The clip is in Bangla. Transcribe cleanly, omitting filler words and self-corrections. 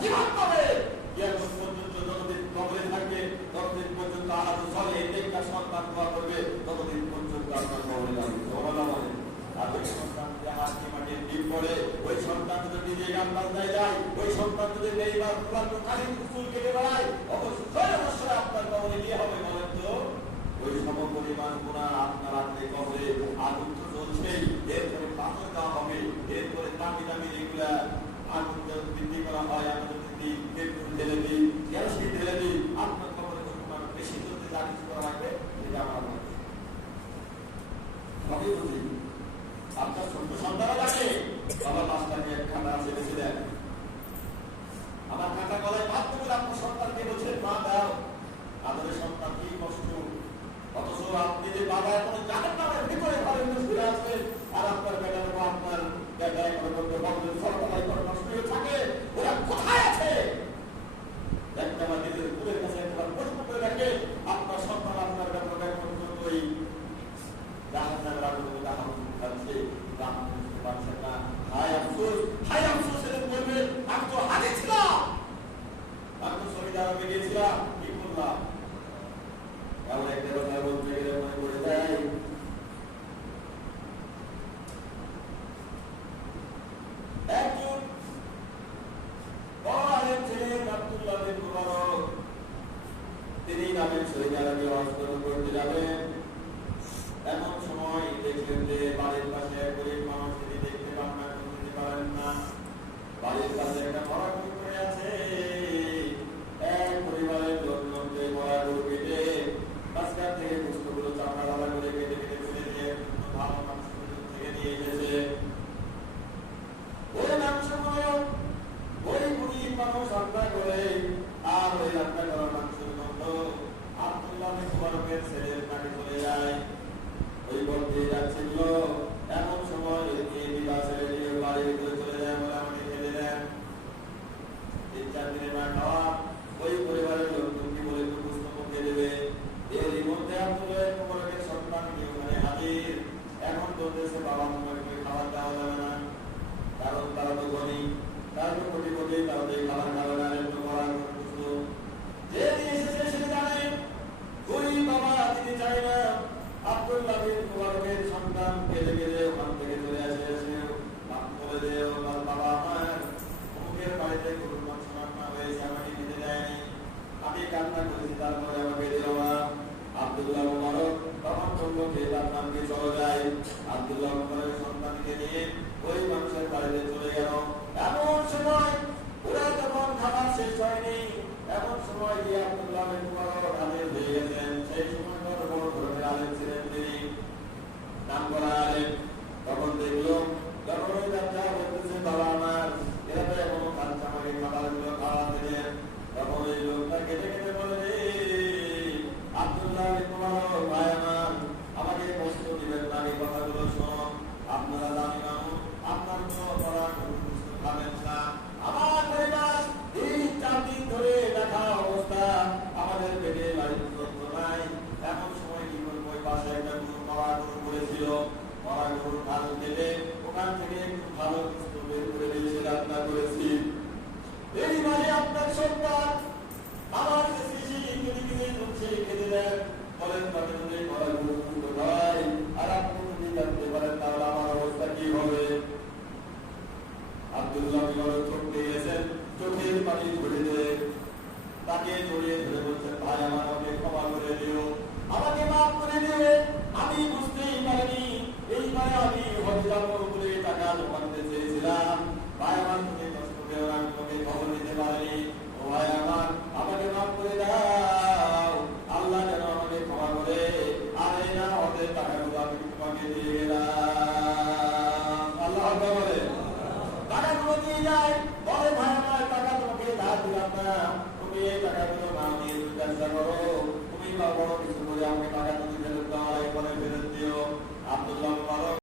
জীবন পাবে কিয়ামত পর্যন্ত যতদিন কবরে থাকবে ততদিন পর্যন্ত আহার চলে একটা সন্তান দোয়া করবে ততদিন পর্যন্ত আপনার কবরে যাবে সুবহানাল্লাহ। আর ওই সন্তান যে হাসি মাটির ডিপ করে ওই সন্তান যদি নিজে গান বাজনায় যায় ওই সন্তান যদি নেইবার পুরানো কালী চুল কেটে বেড়ায় অবশ্যই আপনার কবরে গিয়ে হবে বলেন তো। ওই সমপরিমাণ গুনাহ আপনার আপনি কবরে আগুন তো জ্বলছেই, এরপরে পাথর দেওয়া হবে, এরপরে দামি দামি এগুলা আগুন বৃদ্ধি করা হয়, আগুন বৃদ্ধি পেট্রোল ঢেলে দিই, কেরোসিন ঢেলে দিই, আপনার কবরে যখন বেশি জ্বলতে যা কিছু করা লাগবে এটা আমার সবই বুঝি। আপনার ছোট্ট সন্তান লাগে বাবা মাস্টারকে এক খাতা ছেড়েছে দেন, আমার খাতা গলায় বাদ করে আপনার সন্তানকে বলছেন মা দাও, আমাদের সন্তান কি কষ্ট, অথচ আপনি যে বাবা এখন জাহান্নামের ভিতরে ঘরের ঘুরে আসবেন আর আপনার বেটার বা আপনার বেটা এখন বন্ধুর সরকার করে নষ্ট হয়ে থাকে, ওরা কোথায় আছে? একটা আমার নিজের কুলের কাছে একবার প্রশ্ন করে রাখে আপনার সন্তান আপনার বেটার এখন ওই জাহান্নামের আগুনে জাহান্নাম খাচ্ছে, রাম বুঝতে পারছেন না। হায় আফসোস, হায় আফসোস এর বলবে আমি তো হাজির ছিলাম, আমি তো সৌদি আরবে গিয়েছিলাম, কি করলাম? এমন একটা কথা বলতে গেলে মনে পড়ে যায় একজন বড় আলেম ছিলেন আব্দুল্লাহ বিন মুবারক, তিনি নামেন সৌদি আরবে হজ করতে যাবেন। এমন সময় দেখলেন যে বাড়ির পাশে এক গরিব মানুষ, তিনি দেখতে পান না, করতে পারেন না, বাড়ির পাশে একটা মরা গরু পড়ে আছে। এক পরিবারের লোকজনকে মরা গরু কেটে মাঝখান থেকে গোশতগুলো চামড়া আলাদা করে কেটে কেটে ফেলে দিয়ে ভালো মাংস থেকে নিয়ে এসেছে। ওই মাংসগুলো ওই গরিব মানুষ রান্না করে, আর ওই রান্না করা মাংসের গন্ধ আব্দুল্লাহ বিন মুবারকের ছেলের নাকে চলে যায়। ওই বলতে যাচ্ছিল এমন সময় বিবাহ ছেড়ে দিয়ে বাড়ির ভিতরে চলে যায়, বলে আমাকে খেতে দেন। 3-4 দিনের না খাওয়া ওই পরিবারের লোকজনকে বলে একটু প্রশ্ন করতে দেবে। এরই মধ্যে আব্দুল্লাহ বিন মুবারকের সন্তান ওখানে হাজির। এখন বলতেছে বাবা তোমাকে খাবার দেওয়া যাবে না, কারণ তারা তো ধনী, তারা তো কোটি কোটি, তারা তো খাবার খাবে না, একটু করার প্রশ্ন যে এসেছে সে জানে ওই বাবা দিতে চায় না। আব্দুল্লাহ বিন মুবারকের সন্তান কেঁদে কেঁদে ওখান থেকে চলে আসে, বলে দেয় বাবা আমার অমুকের বাড়িতে গরুর মাংস রান্না হয়েছে, আমাকে খেতে দেয়নি, আমি কান্না করেছি, তারপরে আমাকে দিল না। আব্দুল্লাহ মুবারক তখন বললো যে তার নামকে চলে যায়। আব্দুল্লাহ মুবারকের সন্তানকে নিয়ে ওই মানুষের বাড়িতে চলে গেল। এমন সময় ওরা যখন খাবার শেষ হয়নি, এমন সময় গিয়ে আব্দুল্লাহ বিন মুবারক হাজির হয়ে গেছেন। সেই সময় বড় ধরনের আলেম ছিলেন তিনি, নাম করা আলেম। তখন দেখলো যখন ওই বাচ্চা বলতেছে বাবা আমার এরা তো এখনো খাচ্ছে, আমাকে খাবারগুলো খাওয়া দিলেন। তখন ওই লোকটা কেটে কেটে বলে আব্দুল্লাহ বিন মুবারক ভাই আমার, আমাকে কষ্ট দিবেন না, এই কথাগুলো শোনো, আপনারা দামি মানুষ, আপনার কোনো করার খাবেন না। আমার পরিবার 3-4 দিন ধরে দেখা অবস্থা, আমাদের পেটে বাড়ির যন্ত্র নাই। এমন সময় কি করবো, ওই পাশে একটা গরু মরা গরু করেছিল, মরা গরুর খাল কেটে ওখান থেকে একটু ভালো কিছু বের করে দিয়েছে, রান্না করেছি। এই মানে আপনার সন্তান আমার কাছে কেটে কেটে চলছে, খেতে দেন, বলেন তাকে যদি মরা গরু কোথায়, আর আপনি যদি জানতে পারেন তাহলে আমার অবস্থা কি হবে? আব্দুল্লাহ মুবারক চোখ দিয়ে গেছেন, চোখের পানি ঝরে দিয়ে তাকে জড়িয়ে ধরে বলছেন ভাই আমার, আমাকে ক্ষমা করে দিও, আমাকে মাফ করে দিও, আমি বুঝতেই পারিনি এইবারে আমি হজে যাবো বলে টাকা জমাতে চেয়েছিলাম। ভাই আমার তুমি কষ্ট পেও না, তোমাকে খবর দিতে পারিনি, ও ভাই আমার আমাকে মাফ করে দাও, আল্লাহ যেন আমাকে ক্ষমা করে, আর এই না হতে টাকাগুলো আমি তোমাকে দিয়ে গেলাম। আল্লাহ বলে টাকাগুলো দিয়ে যায়, বলে ভাই আমার টাকা তোমাকে ধার দিলাম না, তুমি এই টাকাগুলো না নিয়ে ব্যবসা করো, তুমি বা বড় কিছু করে আমাকে টাকা তুমি ফেরত দাও, এরপরে ফেরত দিও। আব্দুল্লাহ